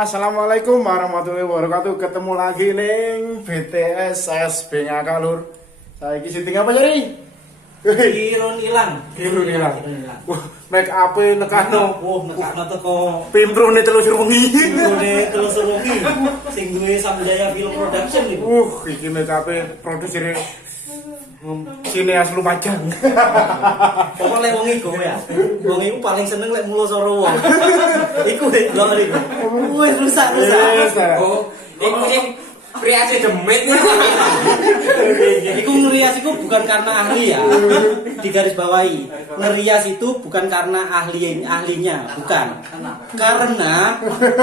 Assalamualaikum warahmatullahi wabarakatuh. Ketemu lagi ning BTS SB Ngakalur. Saiki syuting apa jadi? Irun ilang. Wah, make up nekano. Nekakno teko Pimprune telusur wengi. ngene telusur wengi. Sing duwe Samjaya Film Production iku. Iki make up produser Sineas Lumajang. Pokoknya lek wong iku ya. Wong iku paling seneng lek mulo soro wong. Iku lek lho iku. Wis rusak. Oh, iku sing priase demit. Iku ngerias iku bukan karena ahli ya. Digaris bawahi. Ngerias itu bukan karena ahlinya, bukan. Karena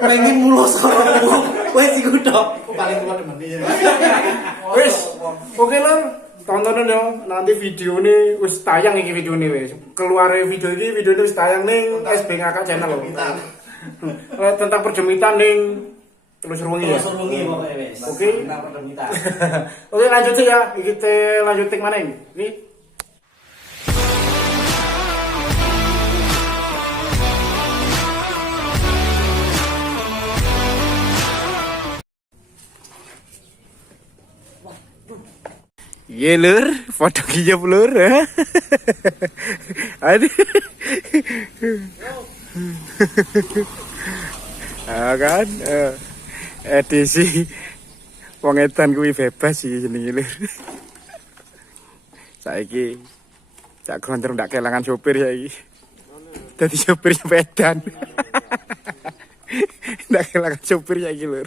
pengen mulo soro wong. Wis iku tok. Paling kuat temen iki. Wis, oke lor. Tontonan yo, nanti video ini wis tayang iki video ini wis. Keluar video ini wis tayang ning SB Ngakak channel lho. Tentang perjemitan ning telusur wengi ya. Telusur wengi pokoke wis. Oke. Tentang perjemitan. Oke lanjut ya, kita lanjut ting mana ini? Iya lur, foto kijap lur ya. Aduh. Kan edisi wong edan kuwi bebas iki jenenge lur. Saiki cak gronter ndak kelangan sopir saiki. Dadi sopir sepedan. Ndak kelangan sopir saiki lur.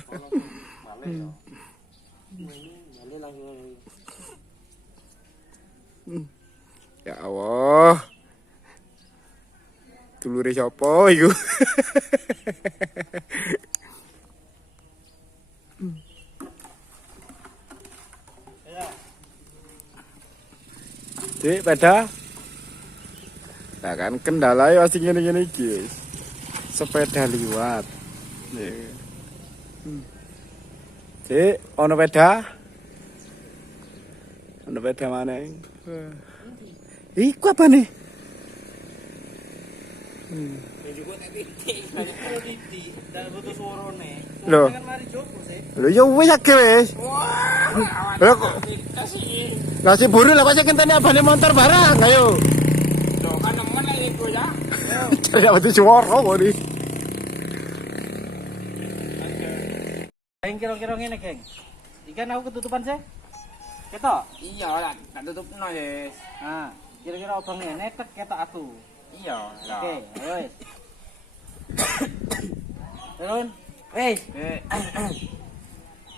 Ya Allah. Dulure sapa iku? Dik, pada. Nah kan kendalanya pasti gini-gini guys. Sepeda liwat. Dik, ono peda? Ono peda mana? Iku apa nih? Loh. Loh ya wis akeh wis. Loh kok. Lah si buru lah kok sing kentene abane motor barang, ayo. Loh, kan nemen lek iku ya. Cari apa tuh suara kok nih? Geng kira-kira ngene, geng. Ikan aku ketutupan sih. Ketok. Iya lah, tak tutupno wis. Nah, kira-kira obang ngene tek ketok aku. Iya lah. Oke, ayo wis. Turun. Wis.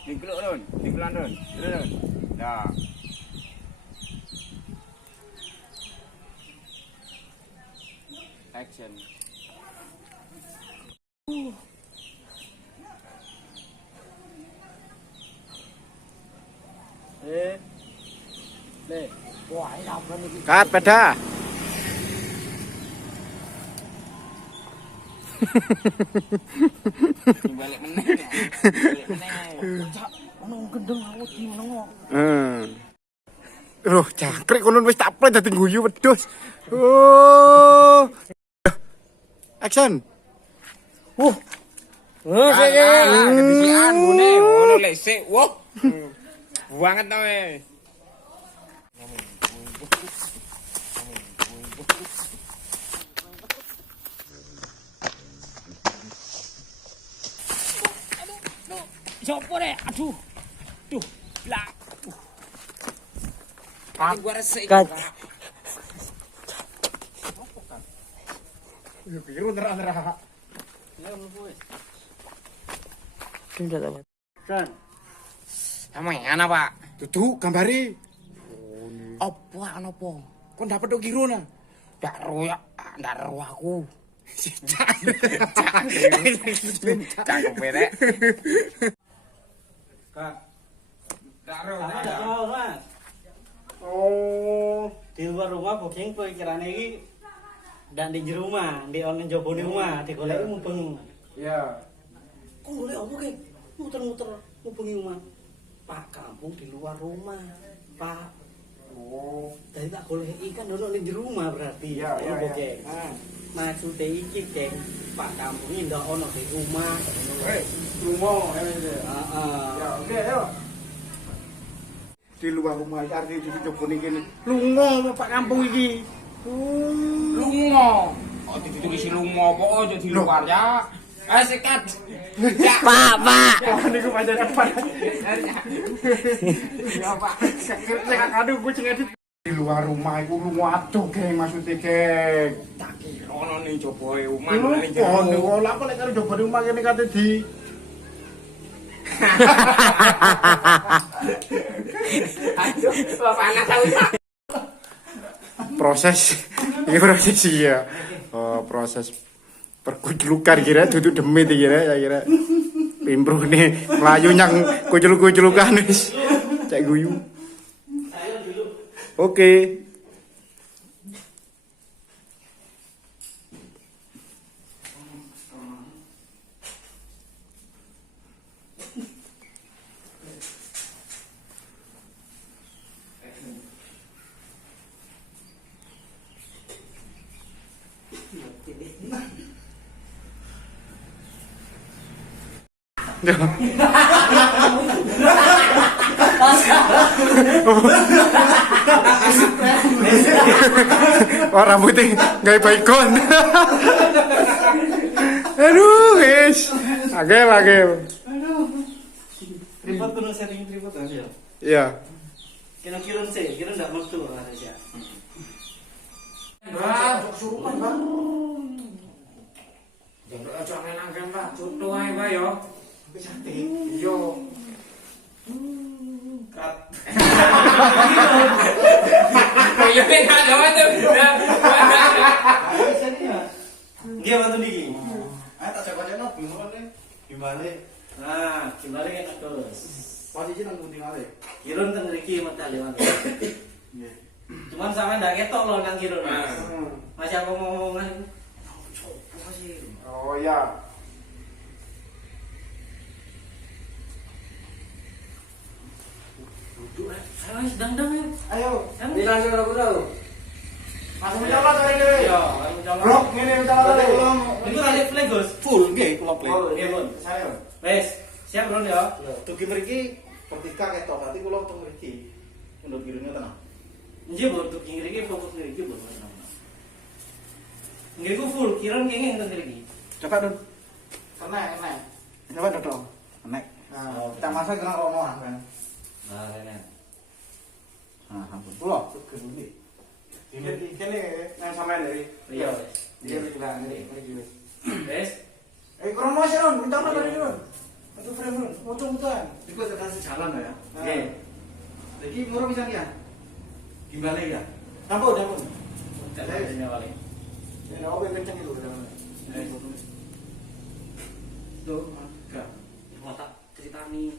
Dingkluk Ron, dingklan Ron. Ron. Ya. Action. Le. Wah, ini apa nih? Kat peda. Balik meneh. Balik meneh. Cak, ono gendeng aku di menengo. Loh, jangkrik kono wis tak plet dadi guyu wedhus. Oh. Action. Kedisian ngene, ngono lek sik. Wah. Banget to weh. Sopo rek? Aduh. Duh, lah. Aku gua resik. Biru nerah-nerah. Kan. Aman Pak. Duduk gambari. Apa ana apa? Kok dapat tok kiro nah? Ndak ro ya, ndak ro aku. Cakep rek. Kak. Ndak ro. Ada tahu, Mas. Oh. Di luar rumah booking pikirane iki ndak di jero rumah, di online jobone rumah, digoleki mumpung. Ya. Kok golek apa, Geng? Muter-muter mumpung rumah. Pak, kampung di luar rumah. Pak. Oh. Dari tak golek ikan ono ning di rumah berarti. Iya, iya, Ono, iya. Geng. Maksude iki, Geng, Pak kampung iki ndak ono di rumah. Rumah ya. Heeh. Ya, oke, ayo. Di luar rumah arti di coba niki. Lunga Pak kampung iki. Lunga. Oh, ditulis lunga apa aja di luar ya. Sikat. Pak. Oh, niku pancen cepat. Ya, Pak. Saya aduh kucing edit. Di luar rumah iku lunga adoh, Geng, maksudnya, Geng. Tak kira ono ning joboe omah Lu ning jero. kok lha kok lek karo coba di rumah kene kate di Panas aku. proses ini proses iya proses perkuclukan kira duduk demit kira ya kira pimpruh nih melayu nyang kucul-kuculukan wis cek guyu oke. Oh rambutnya gak baikon. Aduh guys, agel. Tripod kudu setting tripod aja. Iya. Kira-kira sih, kira ndak metu aja. Suruhan, Bang. Jangan aja nang-nang, Pak. Contoh ae, Pak ya. Iya. Kat. Iya nek ada wae. Nggih bantu niki. Ayo tak cek-cekno gimana? Gimana? Nah, gimana kan terus. Posisi nang pundi male? Kirun teng mriki medal lewat. Nggih. Cuman sampe ndak ketok lho nang kirun. Nah. Masih aku ngomongan itu. Apa sih? Oh ya. Saya sedang-sedang ya. Ayo. Ini langsung aku tahu. Langsung mencolot hari ini. Iya, aku mencolot. Blok ngene mencolot Berarti hari. kula Itu kali play, Gus. full nggih kula play. Oh, nggih, Bun. Saya. Wes, siap Bro ya. Dugi mriki bertika ketok berarti kula teng mriki. Untuk kirune tenang. Nggih, Bun, tuh kiri iki fokus ngriki, Bun. Nggih ku full, kirun kenging teng mriki. Coba Dun. Kena. Coba Dodong. Nek. Nah, kita masak kena rono kan. Nah, Renen. Nah, ampun. Kula dugi mriki. Kene nang sampean dari. Iya, wes. Iya kita ngene iki wis. Wes. Kurang mas Ron, minta apa dari Ron? Satu frame Ron, mutung-mutungan. Iku kasih jalan ya. Nggih. Iki murah bisa ya? Gimana ya? Ampun. Saya sini paling. Ya opo kenceng itu udah. Tuh, enggak. Mau tak ceritani.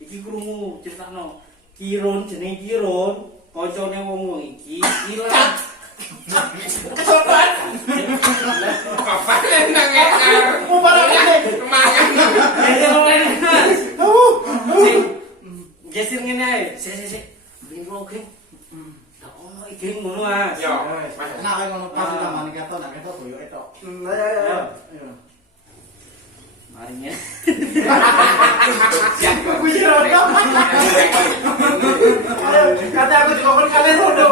Iki krungu critakno. Kirun jeneng Kirun, kancane wong iki ilang. Kapan nang ngar? Kemangan. Ya oleh. Gesir ngene ae. Sik. Bling kula geng. Tak ono iki ngono Mas. Yo, Enak ae ngono pas taman ketok nek ketok boyo ketok. Ya. Marinya. siap. Kata aku dikongkon kalian rodo.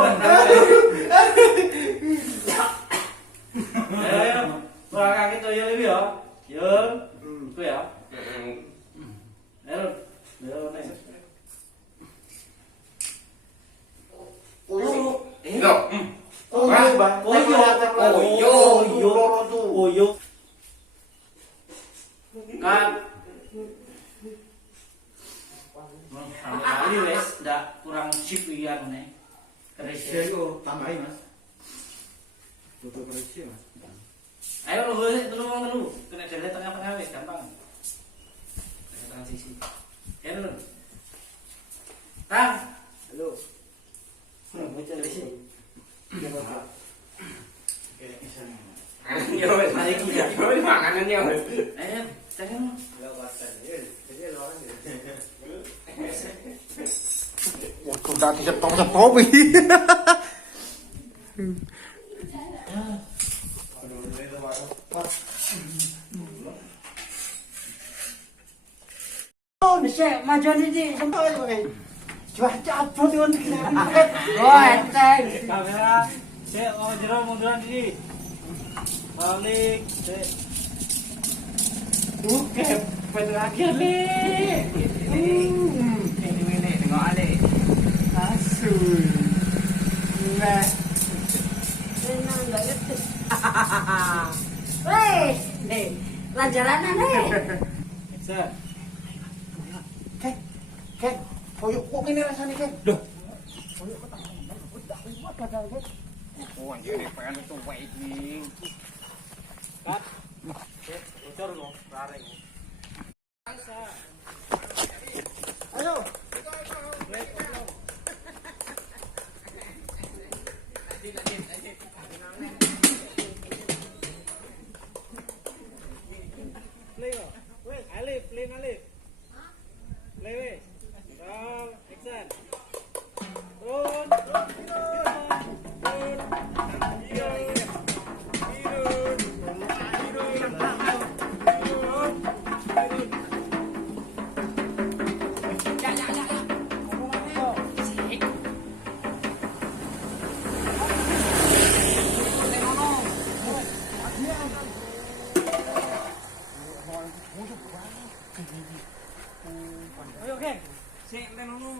Ayo. Ora kaki toyo lebih ya. Yo. Ku ya. Ayo. Yo nek. Loh. Oyo. Kan. Kali wes ndak kurang chip iya nih. Keris. Ya iku tambahin Mas. Butuh kerja Mas. Ayo lu gue telu. Kena dari tengah-tengah wes gampang. Transisi. Ya lu. Tang. Halo. Bocor di sini. Oke, misalnya. Yo, mari kita. Yo, makanan yo. Ayo, jangan. Enggak pasal. Ya, jadi lawan ya. Ya kok udah disetop iki. Oh, bisa majoni di sempat. Jual cabut kan. Oh, enteng. Kamera. Cek, oh jero munduran ini. Balik, cek. Kepet lagi Le. Ini tengok Ale. Asu. Nah, Senang enggak ngerti. Weh, nih, pelajaran nih. Set. Kek, koyo kok ngene rasane, Kek? Loh, Oh, anjir, pengen itu baik nih. Kat. Bocor lo, lareng. ayo. Play kok. Wes, Alif, play Alif. Play wes. Roll, action. Run. Ayo, Ken. Sik, tenono.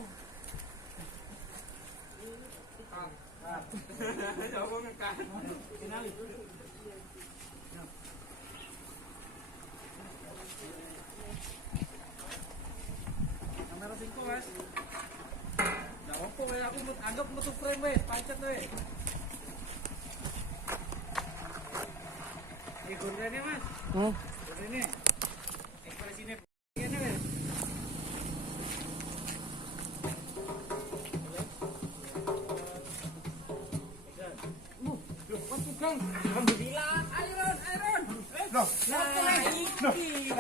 Kamera singko wes. Ndak opo wes aku anggap metu frame wes, pancet wes. Iki gurene Mas. Gurene. Ekspresine ngene wes. Alhamdulillah, Iron. Loh, Nah, iki.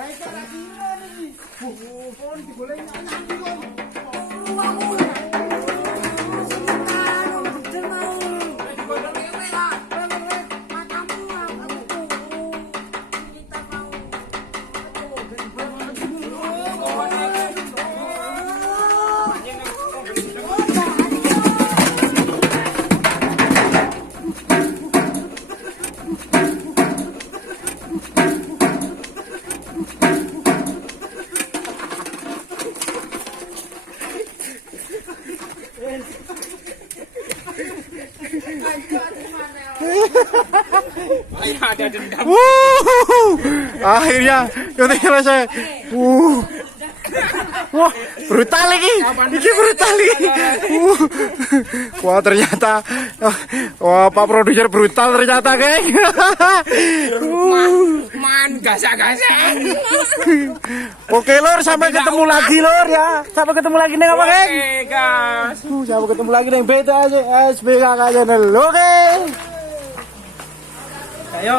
Ada dendam. Akhirnya ketika selesai. Wah, brutal iki. Iki brutal iki. Wah, ternyata Pak produser brutal ternyata, geng. Man, gasak-gasak. Oke, Lor, sampai ketemu lagi, Lor ya. Sampai ketemu lagi nih apa, geng? Oke, gas. Sampai ketemu lagi nih beta aja SBKK channel. Oke. Ayo.